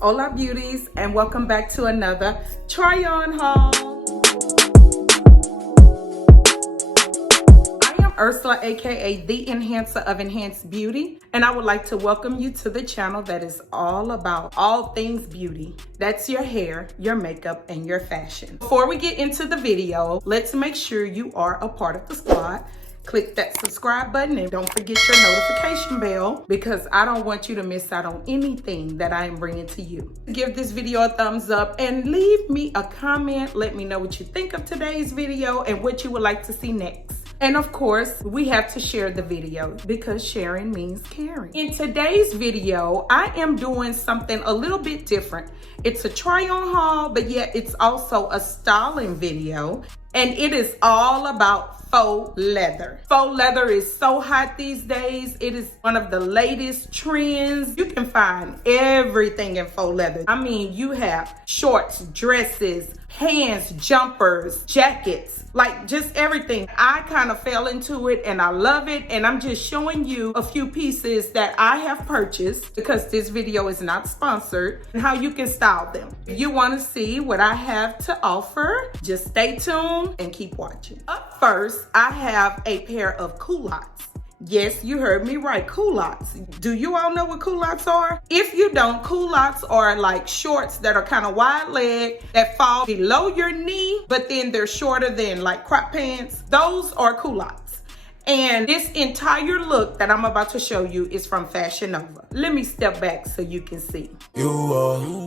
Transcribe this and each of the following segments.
Hola beauties, and welcome back to another try on haul. I am Ursula, aka the Enhancer of Enhanced Beauty, and I would like to welcome you to the channel that is all about all things beauty. That's your hair, your makeup, and your fashion. Before we get into the video, let's make sure you are a part of the squad. Click that subscribe button and don't forget your notification bell because I don't want you to miss out on anything that I am bringing to you. Give this video a thumbs up and leave me a comment. Let me know what you think of today's video and what you would like to see next. And of course, we have to share the video because sharing means caring. In today's video, I am doing something a little bit different. It's a try on haul, but yet it's also a styling video. And it is all about faux leather. Faux leather is so hot these days. It is one of the latest trends. You can find everything in faux leather. I mean, you have shorts, dresses, pants, jumpers, jackets, like just everything. I kind of fell into it and I love it. And I'm just showing you a few pieces that I have purchased because this video is not sponsored and how you can style them. If you want to see what I have to offer, just stay tuned and keep watching. Up first, I have a pair of culottes. Yes, you heard me right, culottes. Do you all know what culottes are? If you don't, culottes are like shorts that are kind of wide leg that fall below your knee, but then they're shorter than like crop pants. Those are culottes. And this entire look that I'm about to show you is from Fashion Nova. Let me step back so you can see. You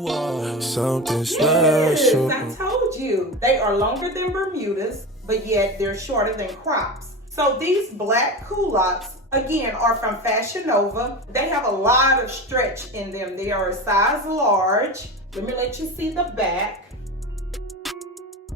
are something Yes, special. I told you. They are longer than Bermudas, but yet they're shorter than crops. So these black culottes, again, are from Fashion Nova. They have a lot of stretch in them. They are a size large. Let me let you see the back.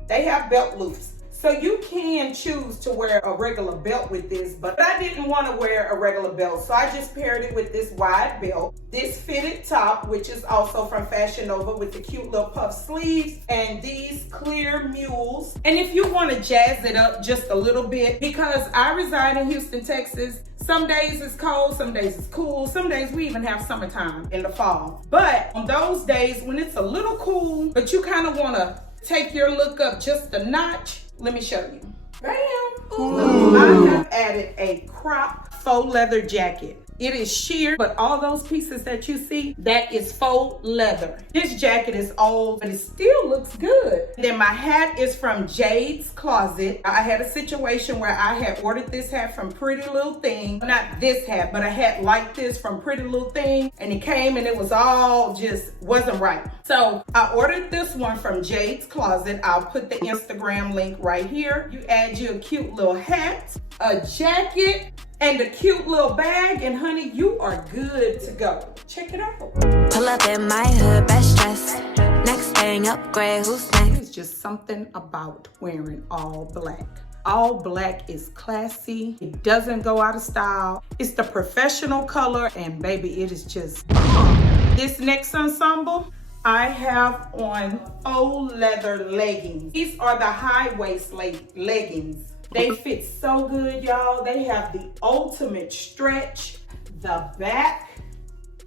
They have belt loops. So you can choose to wear a regular belt with this, but I didn't want to wear a regular belt. So I just paired it with this wide belt. This fitted top, which is also from Fashion Nova with the cute little puff sleeves and these clear mules. And if you want to jazz it up just a little bit, because I reside in Houston, Texas, some days it's cold, some days it's cool, some days we even have summertime in the fall. But on those days when it's a little cool, but you kind of want to take your look up just a notch, let me show you. Bam! Ooh. I have added a crop faux leather jacket. It is sheer, but all those pieces that you see, that is faux leather. This jacket is old, but it still looks good. Then my hat is from Jade's Closet. I had a situation where I had ordered this hat from Pretty Little Thing. Not this hat, but a hat like this from Pretty Little Thing. And it came and it was all just wasn't right. So I ordered this one from Jade's Closet. I'll put the Instagram link right here. You add you a cute little hat, a jacket, and a cute little bag, and honey, you are good to go. Check it out. Pull up in my hood, best dress. Next thing, upgrade, who's next? It's just something about wearing all black. All black is classy. It doesn't go out of style. It's the professional color, and baby, it is just This next ensemble, I have on faux leather leggings. These are the high waist leggings. They fit so good, y'all. They have the ultimate stretch, the back.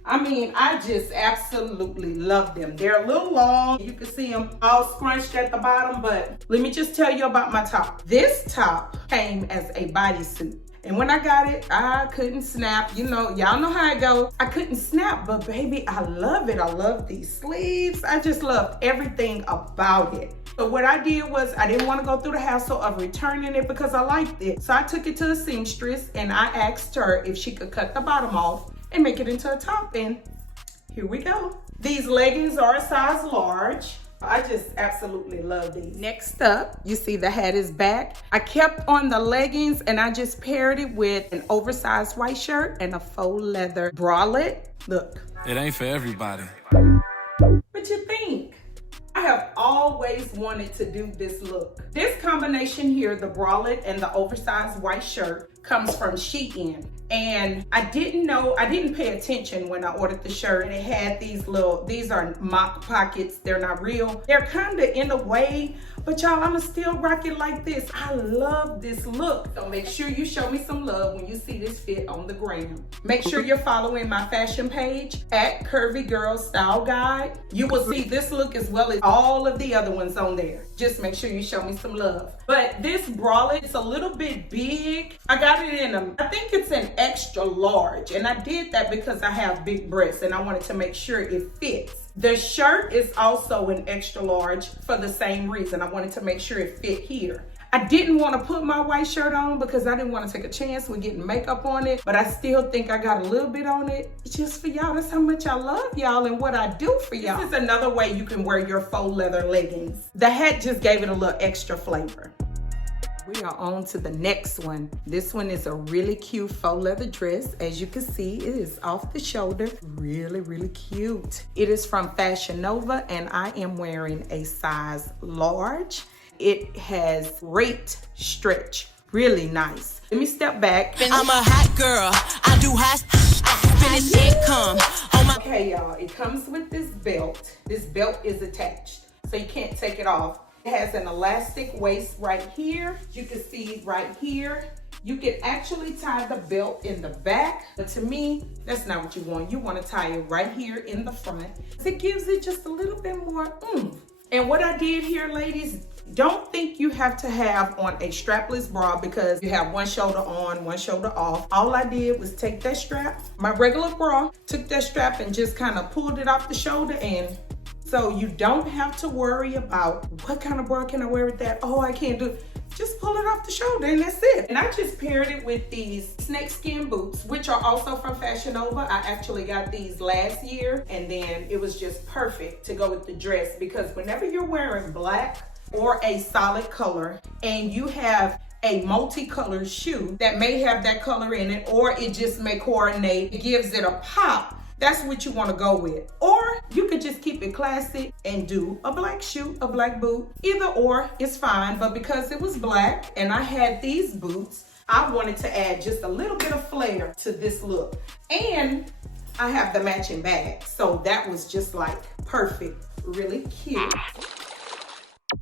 I mean, I just absolutely love them. They're a little long. You can see them all scrunched at the bottom, but let me just tell you about my top. This top came as a bodysuit. And when I got it, I couldn't snap. You know, y'all know how it goes. I couldn't snap, but baby, I love it. I love these sleeves. I just love everything about it. So what I did was I didn't want to go through the hassle of returning it because I liked it. So I took it to the seamstress and I asked her if she could cut the bottom off and make it into a top. And here we go. These leggings are a size large. I just absolutely love these. Next up, you see the hat is back. I kept on the leggings and I just paired it with an oversized white shirt and a faux leather bralette. Look. It ain't for everybody. What you think? I have always wanted to do this look. This combination here, the bralette and the oversized white shirt, comes from Shein. And I didn't pay attention when I ordered the shirt. And it had these are mock pockets. They're not real. They're kind of in a way, but y'all, I'ma still rock it like this. I love this look. So make sure you show me some love when you see this fit on the gram. Make sure you're following my fashion page at Curvy Girl Style Guide. You will see this look as well as all of the other ones on there. Just make sure you show me some love. But this bralette is a little bit big. I got it in I think it's an extra large, and I did that because I have big breasts and I wanted to make sure it fits. The shirt is also an extra large for the same reason. I wanted to make sure it fit here. I didn't want to put my white shirt on because I didn't want to take a chance with getting makeup on it, but I still think I got a little bit on it just for y'all. That's how much I love y'all and what I do for y'all. This is another way you can wear your faux leather leggings. The hat just gave it a little extra flavor. We are on to the next one. This one is a really cute faux leather dress. As you can see, it is off the shoulder. Really, really cute. It is from Fashion Nova, and I am wearing a size large. It has great stretch, really nice. Let me step back. I'm a hot girl. I do hot finish income. Okay, y'all, it comes with this belt. This belt is attached, so you can't take it off. It has an elastic waist right here. You can see right here. You can actually tie the belt in the back, but to me, that's not what you want. You want to tie it right here in the front. It gives it just a little bit more oomph. And what I did here, ladies, don't think you have to have on a strapless bra because you have one shoulder on, one shoulder off. All I did was take that strap, my regular bra, took that strap and just kind of pulled it off the shoulder, and so you don't have to worry about what kind of bra can I wear with that? Oh, I can't do it. Just pull it off the shoulder and that's it. And I just paired it with these snakeskin boots, which are also from Fashion Nova. I actually got these last year, and then it was just perfect to go with the dress because whenever you're wearing black or a solid color and you have a multicolored shoe that may have that color in it, or it just may coordinate, it gives it a pop. That's what you want to go with. Or you could just keep it classic and do a black shoe, a black boot. Either or is fine, but because it was black and I had these boots, I wanted to add just a little bit of flair to this look. And I have the matching bag, so that was just like perfect, really cute.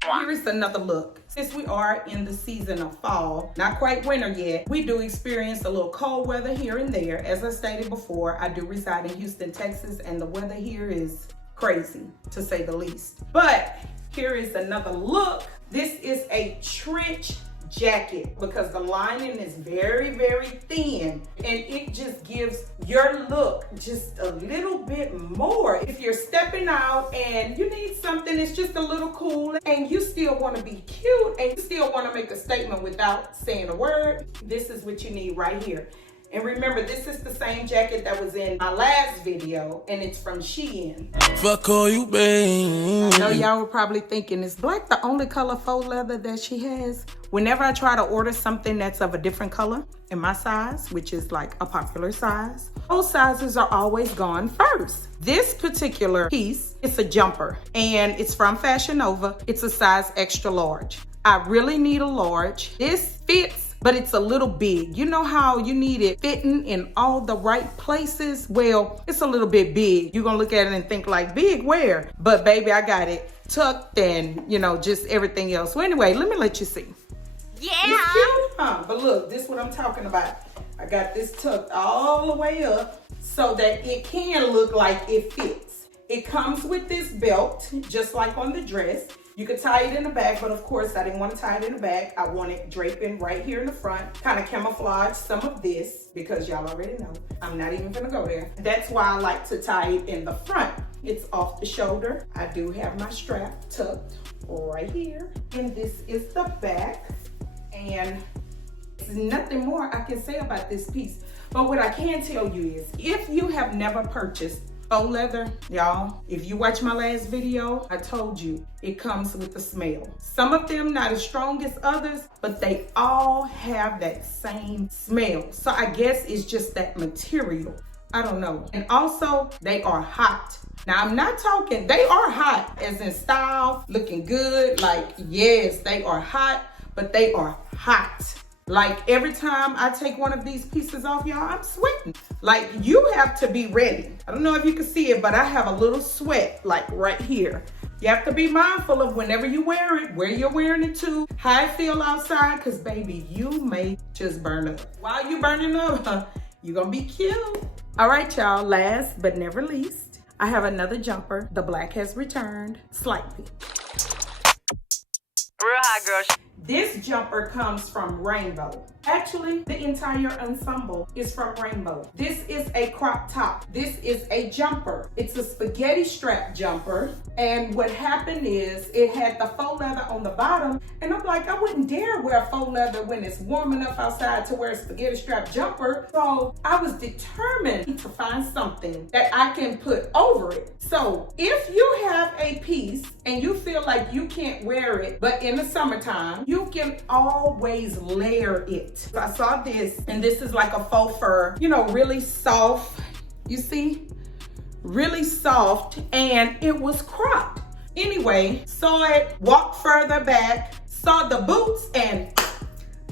Here is another look. Since we are in the season of fall, not quite winter yet, we do experience a little cold weather here and there. As I stated before, I do reside in Houston, Texas, and the weather here is crazy, to say the least. But here is another look. This is a trench jacket because the lining is very, very thin, and it just gives your look just a little bit more. If you're stepping out and you need something that's just a little cool and you still want to be cute and you still want to make a statement without saying a word, this is what you need right here. And remember, this is the same jacket that was in my last video, and it's from Shein. Fuck all you, babe. I know y'all were probably thinking, is black the only color faux leather that she has? Whenever I try to order something that's of a different color in my size, which is like a popular size, those sizes are always gone first. This particular piece, it's a jumper, and it's from Fashion Nova. It's a size extra large. I really need a large. This fits, but it's a little big. You know how you need it fitting in all the right places? Well, it's a little bit big. You're gonna look at it and think like, big where? But baby, I got it tucked and, you know, just everything else. So anyway, let me let you see. Yeah. It's cute, huh? But look, this is what I'm talking about. I got this tucked all the way up so that it can look like it fits. It comes with this belt, just like on the dress. You could tie it in the back, but of course I didn't want to tie it in the back. I want it draping right here in the front, kind of camouflage some of this because y'all already know. I'm not even gonna go there. That's why I like to tie it in the front. It's off the shoulder. I do have my strap tucked right here. And this is the back. And there's nothing more I can say about this piece. But what I can tell you is, if you have never purchased faux leather, y'all, if you watch my last video, I told you it comes with a smell. Some of them not as strong as others, but they all have that same smell. So I guess it's just that material. I don't know. And also, they are hot. Now, I'm not talking, they are hot as in style, looking good. Like, yes, they are hot, but they are hot. Like every time I take one of these pieces off, y'all, I'm sweating. Like you have to be ready. I don't know if you can see it, but I have a little sweat like right here. You have to be mindful of whenever you wear it, where you're wearing it to, how it feel outside, because baby, you may just burn up. While you burning up, you're gonna be cute. All right, y'all, last but never least, I have another jumper. The black has returned slightly. Real hot girl. This jumper comes from Rainbow. Actually, the entire ensemble is from Rainbow. This is a crop top. This is a jumper. It's a spaghetti strap jumper. And what happened is it had the faux leather on the bottom. And I'm like, I wouldn't dare wear faux leather when it's warm enough outside to wear a spaghetti strap jumper. So I was determined to find something that I can put over it. So if you have a piece and you feel like you can't wear it, but in the summertime, you can always layer it. I saw this, and this is like a faux fur, you know, really soft. You see? Really soft, and it was cropped. Anyway, saw it, walked further back, saw the boots, and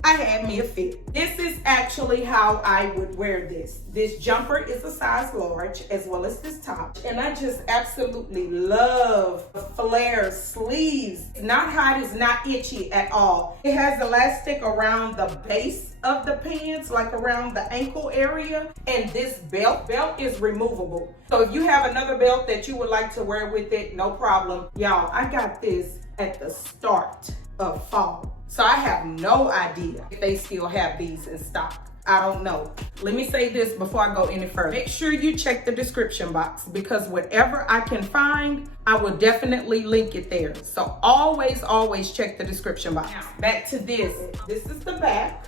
I had me a fit. This is actually how I would wear this. This jumper is a size large, as well as this top. And I just absolutely love the flare sleeves. It's not hot, it's not itchy at all. It has elastic around the base of the pants, like around the ankle area. And this belt is removable. So if you have another belt that you would like to wear with it, no problem. Y'all, I got this at the start of fall. So I have no idea if they still have these in stock. I don't know. Let me say this before I go any further. Make sure you check the description box, because whatever I can find, I will definitely link it there. So always check the description box. Now, back to this. This is the back.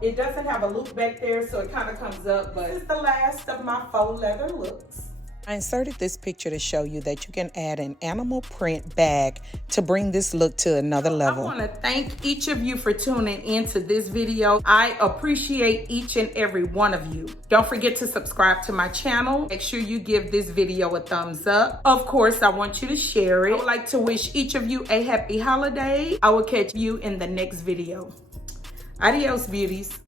It doesn't have a loop back there, so it kind of comes up, but this is the last of my faux leather looks. I inserted this picture to show you that you can add an animal print bag to bring this look to another level. I want to thank each of you for tuning into this video. I appreciate each and every one of you. Don't forget to subscribe to my channel. Make sure you give this video a thumbs up. Of course, I want you to share it. I would like to wish each of you a happy holiday. I will catch you in the next video. Adios, beauties.